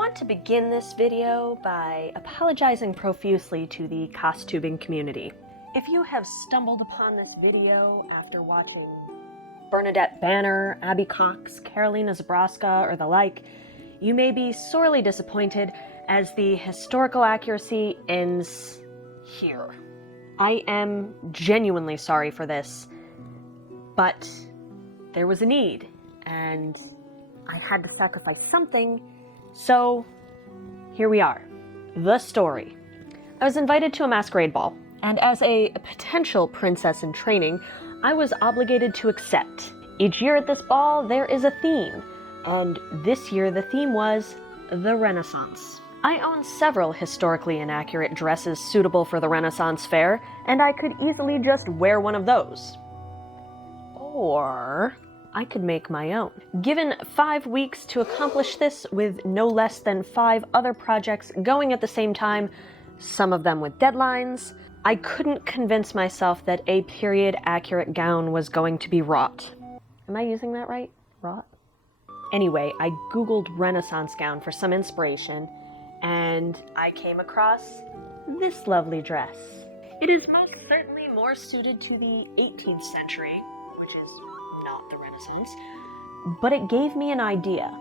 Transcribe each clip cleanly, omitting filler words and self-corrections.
want to begin this video by apologizing profusely to the costuming community. If you have stumbled upon this video after watching Bernadette Banner, Abby Cox, Carolina Zabrowska, or the like, you may be sorely disappointed as the historical accuracy ends here. I am genuinely sorry for this, but there was a need, and I had to sacrifice something, so here we are. The story. I was invited to a masquerade ball, and as a potential princess in training, I was obligated to accept. Each year at this ball, there is a theme, and this year the theme was the Renaissance. I own several historically inaccurate dresses suitable for the Renaissance fair, and I could easily just wear one of those. Or I could make my own. Given 5 weeks to accomplish this with no less than 5 other projects going at the same time, some of them with deadlines, I couldn't convince myself that a period-accurate gown was going to be wrought. Am I using that right? Wrought? Anyway, I Googled Renaissance gown for some inspiration, and I came across this lovely dress. It is most certainly more suited to the 18th century, which is not the Renaissance, but it gave me an idea.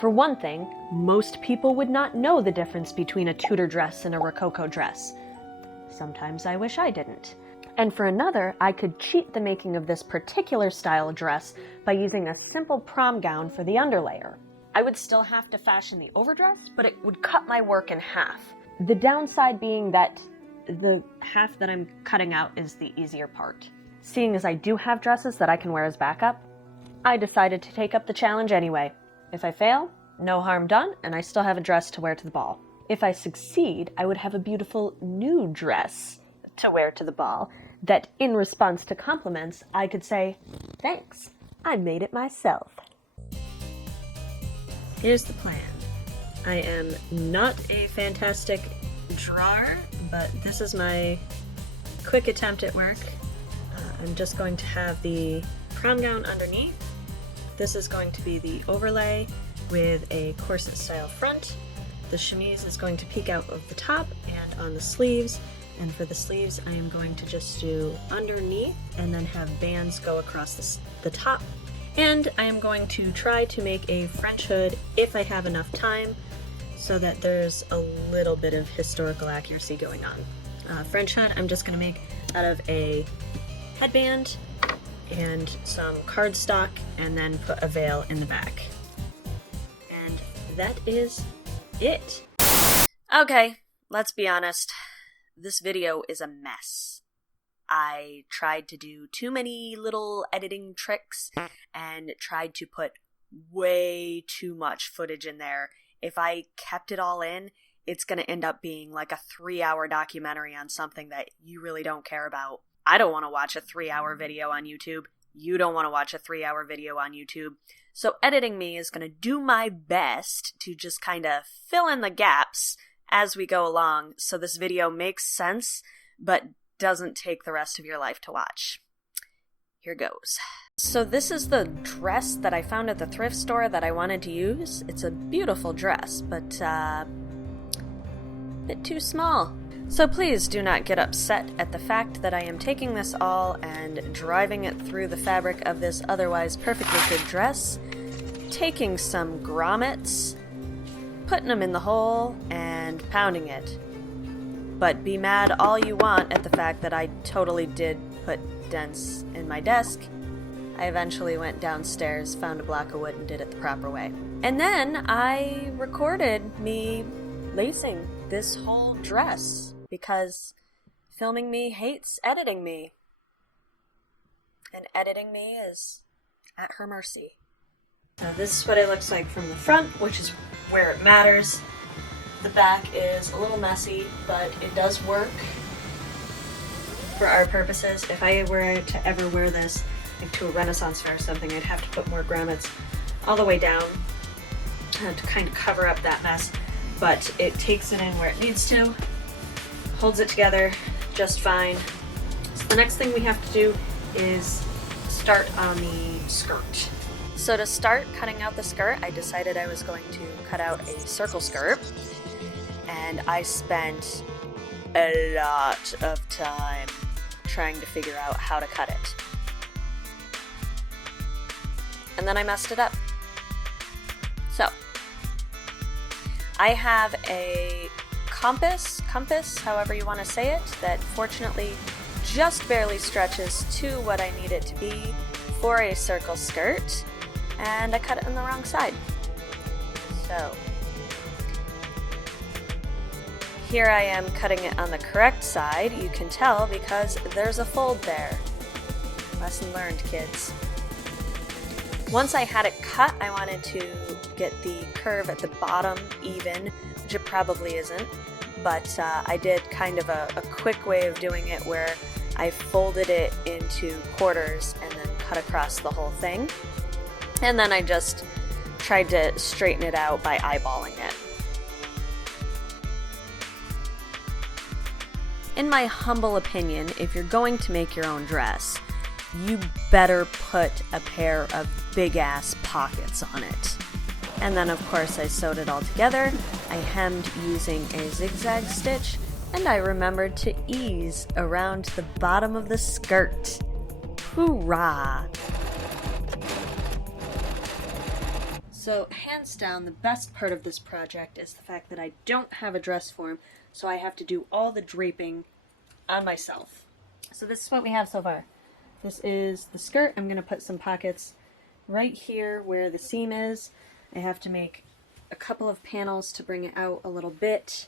For one thing, most people would not know the difference between a Tudor dress and a Rococo dress. Sometimes I wish I didn't. And for another, I could cheat the making of this particular style dress by using a simple prom gown for the underlayer. I would still have to fashion the overdress, but it would cut my work in half. The downside being that the half that I'm cutting out is the easier part. Seeing as I do have dresses that I can wear as backup, I decided to take up the challenge anyway. If I fail, no harm done, and I still have a dress to wear to the ball. If I succeed, I would have a beautiful new dress to wear to the ball that, in response to compliments, I could say, "Thanks, I made it myself." Here's the plan. I am not a fantastic drawer, but this is my quick attempt at work. I'm just going to have the prom gown underneath. This is going to be the overlay with a corset style front. The chemise is going to peek out of the top and on the sleeves. And for the sleeves, I am going to just do underneath and then have bands go across the top. And I am going to try to make a French hood if I have enough time so that there's a little bit of historical accuracy going on. French hood I'm just going to make out of a headband and some cardstock and then put a veil in the back. And that is it. Okay, let's be honest. This video is a mess. I tried to do too many little editing tricks and tried to put way too much footage in there. If I kept it all in, it's going to end up being like a 3-hour documentary on something that you really don't care about. I don't want to watch a 3-hour video on YouTube. You don't want to watch a 3-hour video on YouTube. So editing me is going to do my best to just kind of fill in the gaps as we go along so this video makes sense, but doesn't take the rest of your life to watch. Here goes. So this is the dress that I found at the thrift store that I wanted to use. It's a beautiful dress, but a bit too small. So please do not get upset at the fact that I am taking this all and driving it through the fabric of this otherwise perfectly good dress, taking some grommets, putting them in the hole, and pounding it. But be mad all you want at the fact that I totally did put dents in my desk. I eventually went downstairs, found a block of wood, and did it the proper way. And then I recorded me lacing this whole dress because filming me hates editing me. And editing me is at her mercy. Now this is what it looks like from the front, which is where it matters. The back is a little messy, but it does work for our purposes. If I were to ever wear this like to a Renaissance fair or something, I'd have to put more grommets all the way down to kind of cover up that mess, but it takes it in where it needs to, holds it together just fine. So the next thing we have to do is start on the skirt. So to start cutting out the skirt, I decided I was going to cut out a circle skirt, and I spent a lot of time trying to figure out how to cut it. And then I messed it up. So, I have a compass, however you want to say it, that fortunately just barely stretches to what I need it to be for a circle skirt, and I cut it on the wrong side. So, here I am cutting it on the correct side. You can tell because there's a fold there. Lesson learned, kids. Once I had it cut, I wanted to get the curve at the bottom even, which it probably isn't, but I did kind of a quick way of doing it where I folded it into quarters and then cut across the whole thing. And then I just tried to straighten it out by eyeballing it. In my humble opinion, if you're going to make your own dress, you better put a pair of big-ass pockets on it. And then of course I sewed it all together, I hemmed using a zigzag stitch, and I remembered to ease around the bottom of the skirt. Hoorah! So hands down, the best part of this project is the fact that I don't have a dress form, so I have to do all the draping on myself. So this is what we have so far. This is the skirt. I'm going to put some pockets right here where the seam is. I have to make a couple of panels to bring it out a little bit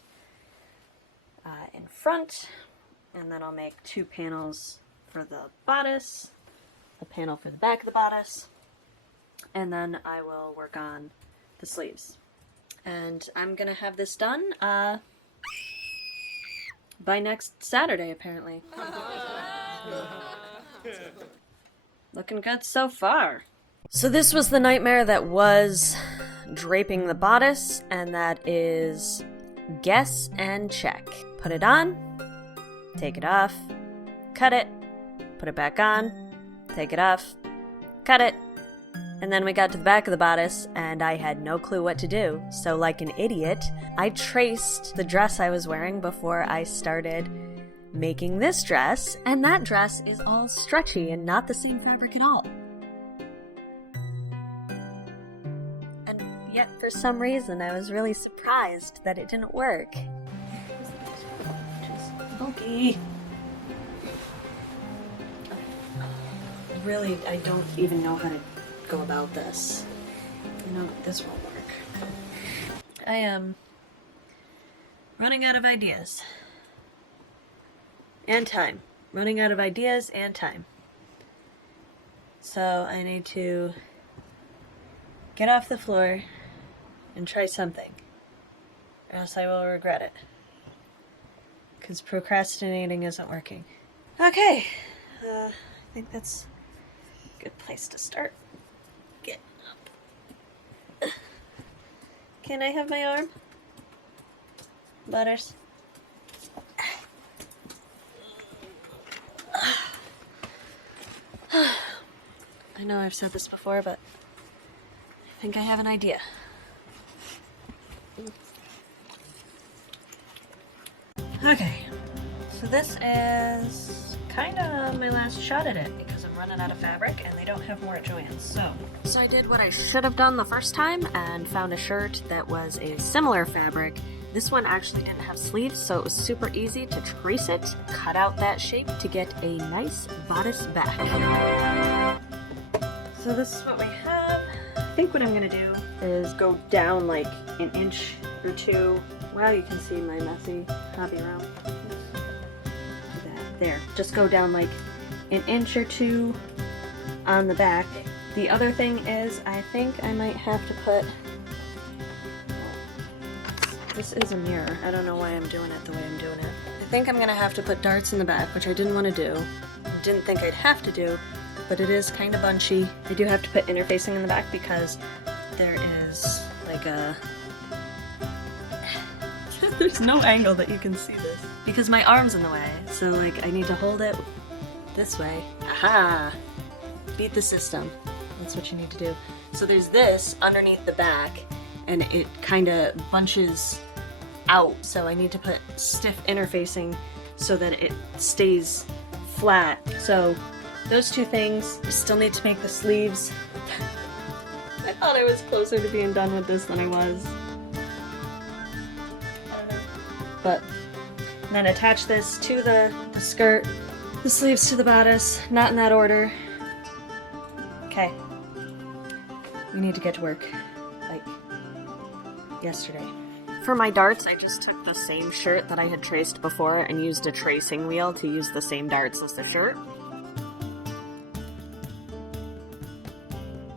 in front, and then I'll make 2 panels for the bodice, a panel for the back of the bodice, and then I will work on the sleeves. And I'm going to have this done by next Saturday, apparently. Looking good so far. So this was the nightmare that was draping the bodice, and that is guess and check. Put it on, take it off, cut it, put it back on, take it off, cut it, and then we got to the back of the bodice, and I had no clue what to do. So like an idiot, I traced the dress I was wearing before I started making this dress, and that dress is all stretchy and not the same fabric at all. And yet, for some reason, I was really surprised that it didn't work. Bulky. Really, I don't even know how to go about this. You know, this won't work. I am running out of ideas. And time. Running out of ideas and time. So I need to get off the floor and try something, or else I will regret it. Because procrastinating isn't working. Okay, I think that's a good place to start. Get up. Can I have my arm? Butters? I know I've said this before, but I think I have an idea. Okay, so this is kind of my last shot at it because I'm running out of fabric and they don't have more joins. So I did what I should have done the first time and found a shirt that was a similar fabric. This one actually didn't have sleeves, so it was super easy to trace it, cut out that shape to get a nice bodice back. So this is what we have. I think what I'm going to do is go down like an inch or 2. Wow, you can see my messy hobby room. Do that. There. Just go down like an inch or 2 on the back. The other thing is I think I might have to put... This is a mirror. I don't know why I'm doing it the way I'm doing it. I think I'm going to have to put darts in the back, which I didn't want to do. I didn't think I'd have to do, but it is kind of bunchy. I do have to put interfacing in the back because there is like a... There's no angle that you can see this. Because my arm's in the way, so like I need to hold it this way. Aha! Beat the system. That's what you need to do. So there's this underneath the back, and it kind of bunches out. So I need to put stiff interfacing so that it stays flat. So those two things. I still need to make the sleeves. I thought I was closer to being done with this than I was. I don't know. But then attach this to the skirt, the sleeves to the bodice, not in that order. Okay. We need to get to work, like, yesterday. For my darts, I just took the same shirt that I had traced before and used a tracing wheel to use the same darts as the shirt.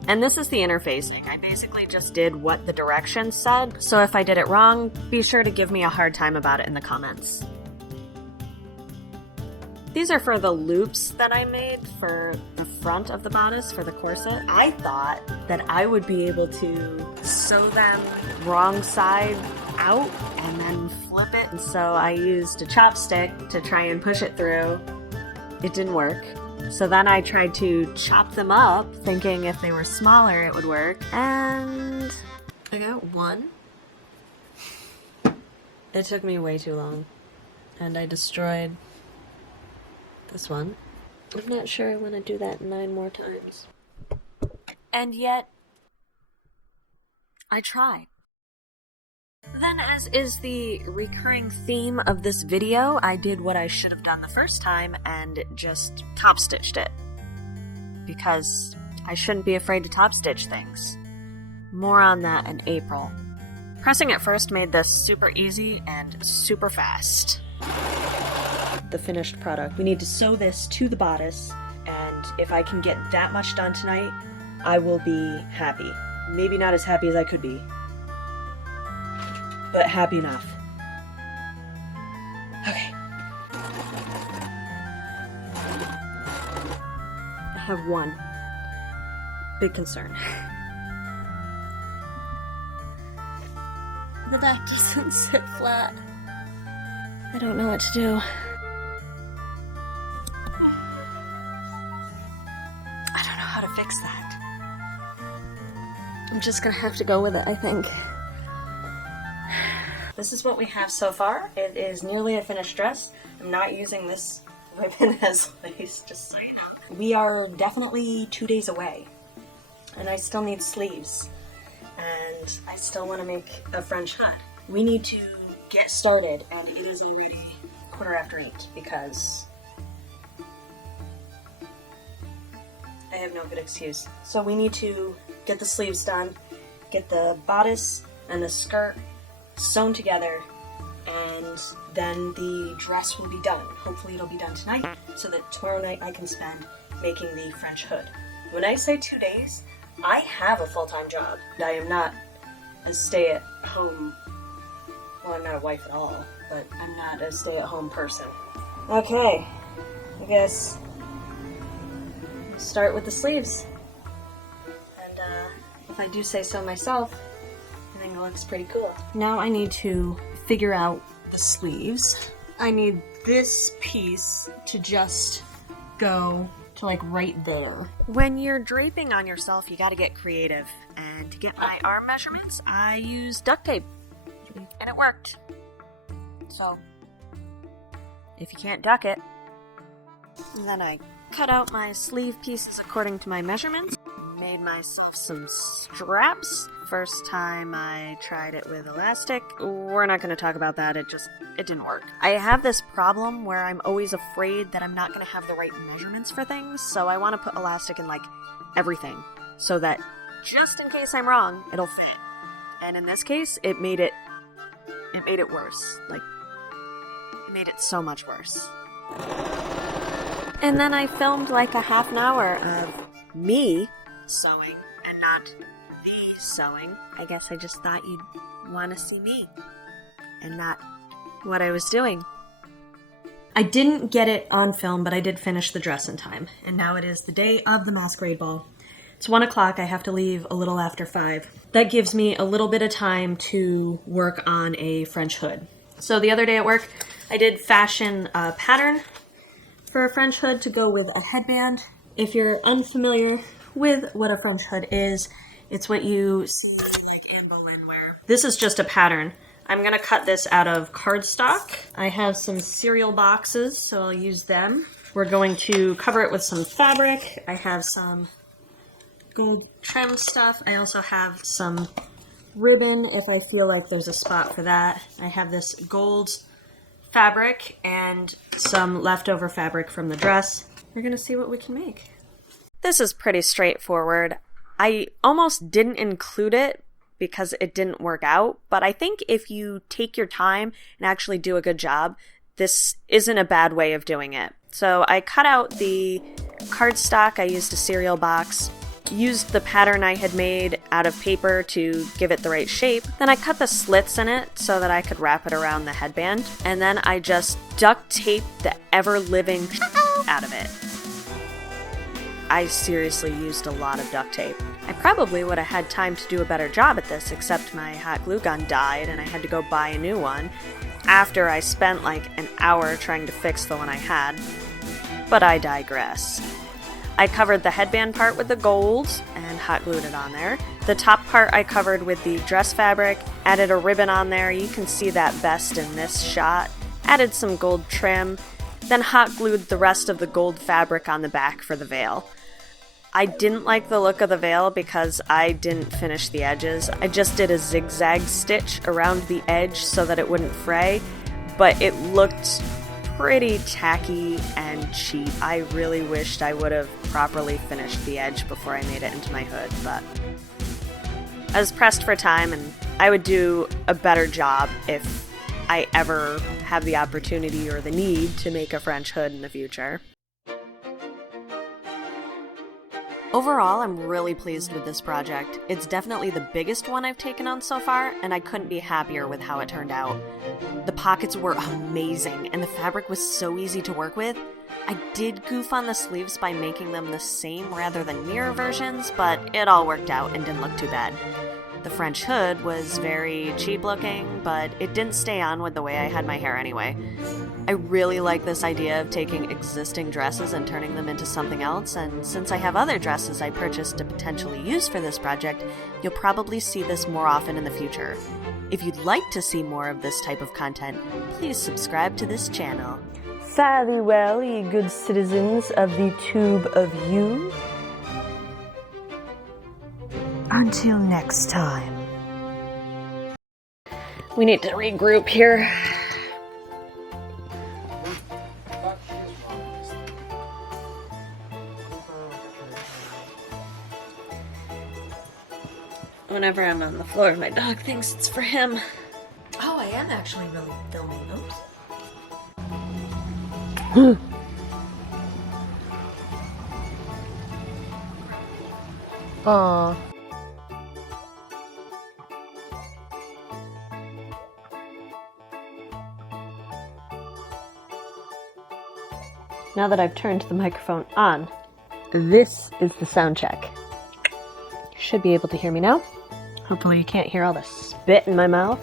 And this is the interfacing. I basically just did what the directions said, so if I did it wrong, be sure to give me a hard time about it in the comments. These are for the loops that I made for the front of the bodice, for the corset. I thought that I would be able to sew them wrong side out and then flip it, and so I used a chopstick to try and push it through. It didn't work. So then I tried to chop them up, thinking if they were smaller it would work, and I got one. It took me way too long, and I destroyed this one. I'm not sure I want to do that 9 more times. And yet, I tried. Then, as is the recurring theme of this video, I did what I should have done the first time and just top stitched it. Because I shouldn't be afraid to top stitch things. More on that in April. Pressing it first made this super easy and super fast. The finished product. We need to sew this to the bodice, and if I can get that much done tonight, I will be happy. Maybe not as happy as I could be, but happy enough. Okay. I have one big concern. The back doesn't sit flat. I don't know what to do. I don't know how to fix that. I'm just gonna have to go with it, I think. This is what we have so far. It is nearly a finished dress. I'm not using this ribbon as lace, just so you know. We are definitely 2 days away, and I still need sleeves, and I still want to make a French hood. We need to get started, and it is already 8:15 because I have no good excuse. So we need to get the sleeves done, get the bodice and the skirt sewn together, and then the dress will be done. Hopefully it'll be done tonight, so that tomorrow night I can spend making the French hood. When I say 2 days, I have a full-time job. I am not a stay-at-home, well, I'm not a wife at all, but I'm not a stay-at-home person. Okay, I guess start with the sleeves. And if I do say so myself, I think it looks pretty cool. Now I need to figure out the sleeves. I need this piece to just go to like right there. When you're draping on yourself, you gotta get creative. And to get my arm measurements, I used duct tape. And it worked. So, if you can't duck it, then I cut out my sleeve pieces according to my measurements. Made myself some straps. First time I tried it with elastic. We're not going to talk about that, it didn't work. I have this problem where I'm always afraid that I'm not going to have the right measurements for things, so I want to put elastic in like everything, so that just in case I'm wrong, it'll fit. And in this case, it made it worse. Like, it made it so much worse. And then I filmed like a half an hour of me sewing and not the sewing. I guess I just thought you'd want to see me and not what I was doing. I didn't get it on film, but I did finish the dress in time. And now it is the day of the masquerade ball. It's 1 o'clock. I have to leave a little after 5. That gives me a little bit of time to work on a French hood. So the other day at work, I did fashion a pattern for a French hood to go with a headband. If you're unfamiliar with what a French hood is. It's what you see like Anne Boleyn wear. This is just a pattern. I'm gonna cut this out of cardstock. I have some cereal boxes, so I'll use them. We're going to cover it with some fabric. I have some gold trim stuff. I also have some ribbon if I feel like there's a spot for that. I have this gold fabric and some leftover fabric from the dress. We're gonna see what we can make. This is pretty straightforward. I almost didn't include it because it didn't work out, but I think if you take your time and actually do a good job, this isn't a bad way of doing it. So I cut out the cardstock, I used a cereal box, used the pattern I had made out of paper to give it the right shape. Then I cut the slits in it so that I could wrap it around the headband. And then I just duct taped the ever-living out of it. I seriously used a lot of duct tape. I probably would have had time to do a better job at this, except my hot glue gun died and I had to go buy a new one after I spent like an hour trying to fix the one I had. But I digress. I covered the headband part with the gold and hot glued it on there. The top part I covered with the dress fabric, added a ribbon on there. You can see that best in this shot. Added some gold trim, then hot glued the rest of the gold fabric on the back for the veil. I didn't like the look of the veil because I didn't finish the edges. I just did a zigzag stitch around the edge so that it wouldn't fray, but it looked pretty tacky and cheap. I really wished I would have properly finished the edge before I made it into my hood, but I was pressed for time and I would do a better job if I ever have the opportunity or the need to make a French hood in the future. Overall, I'm really pleased with this project. It's definitely the biggest one I've taken on so far, and I couldn't be happier with how it turned out. The pockets were amazing, and the fabric was so easy to work with. I did goof on the sleeves by making them the same rather than mirror versions, but it all worked out and didn't look too bad. The French hood was very cheap looking, but it didn't stay on with the way I had my hair anyway. I really like this idea of taking existing dresses and turning them into something else, and since I have other dresses I purchased to potentially use for this project, you'll probably see this more often in the future. If you'd like to see more of this type of content, please subscribe to this channel. Very well, ye good citizens of the Tube of You. Until next time. We need to regroup here. Whenever I'm on the floor, my dog thinks it's for him. Oh, I am actually really filming. Oops. Aww. Now that I've turned the microphone on, this is the sound check. You should be able to hear me now. Hopefully you can't hear all the spit in my mouth.